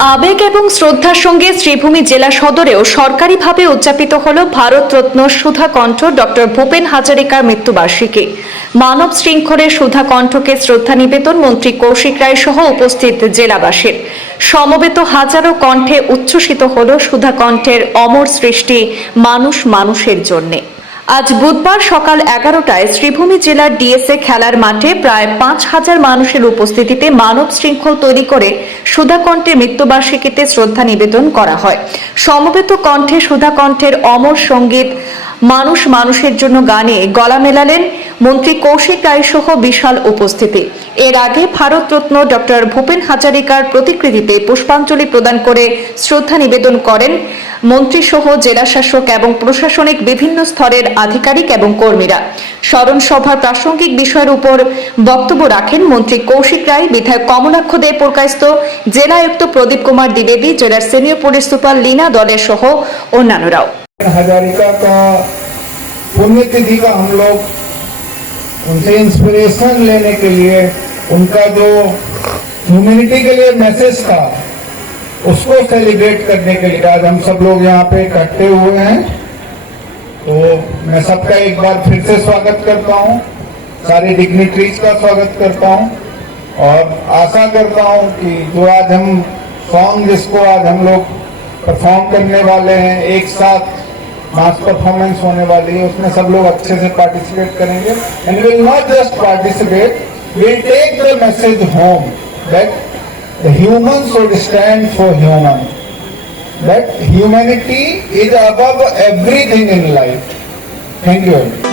আবেগ এবং শ্রদ্ধার সঙ্গে শ্রীভূমি জেলা সদরেও সরকারিভাবে উদযাপিত হল ভারতরত্ন সুধা কণ্ঠ ডক্টর ভূপেন হাজারিকার মৃত্যুবার্ষিকী। মানব শৃঙ্খলে সুধা কণ্ঠকে শ্রদ্ধা নিবেদন মন্ত্রী কৌশিক রায় সহ উপস্থিত জেলাবাসীর। সমবেত হাজারো কণ্ঠে উচ্ছ্বসিত হল সুধা কণ্ঠের অমর সৃষ্টি মানুষ মানুষের জন্যে। আজ বুধবার সকাল এগারোটায় শ্রীভূমি জেলার ডিএসএ খেলার মাঠে প্রায় পাঁচ হাজার মানুষের উপস্থিতিতে মানব শৃঙ্খল তৈরি করে সুধা কণ্ঠের মৃত্যুবার্ষিকীতে শ্রদ্ধা নিবেদন করা হয়। সমবেত কণ্ঠে সুধাকণ্ঠের অমর সংগীত, মানুষ মানুষের জন্য গানে গলা মেলালেন মন্ত্রী কৌশিক রায় সহ বিশাল উপস্থিতি। এর আগে ভারতরত্ন ডক্টর ভূপেন হাজারিকার প্রতিকৃতিতে পুষ্পাঞ্জলি প্রদান করে শ্রদ্ধা নিবেদন করেন মন্ত্রী সহ জেলা শাসক এবং প্রশাসনিক বিভিন্ন স্তরের আধিকারিক এবং কর্মীরা স্মরণ সভার প্রাসঙ্গিক বিষয়ের উপর বক্তব্য রাখেন মন্ত্রী কৌশিক রায় বিধায়ক কমলাক্ষ দে পুরকায়স্ত জেলা আয়ুক্ত প্রদীপ কুমার দ্বিবেদী জেলার সিনিয়র পুলিশ সুপার লীনা দলের সহ অন্যান্যরাও हजारिका का पुण्यतिथि का हम लोग उनसे इंस्पिरेशन लेने के लिए उनका जो ह्यूमैनिटी के लिए मैसेज था उसको सेलिब्रेट करने के लिए। आज हम सब लोग यहाँ पे इकट्ठे हुए हैं। तो मैं सबका एक बार फिर से स्वागत करता हूँ। सारे डिग्निटरीज का स्वागत करता हूँ। और आशा करता हूँ कि जो आज हम सॉन्ग जिसको आज हम लोग परफॉर्म करने वाले हैं, एक साथ मास परफॉर्मेंस होने वाली है, उसमें सब लोग अच्छे से पार्टिसिपेट करेंगे। And will not just participate will take the message home that The human should stand for human. That humanity is above everything in life. Thank you.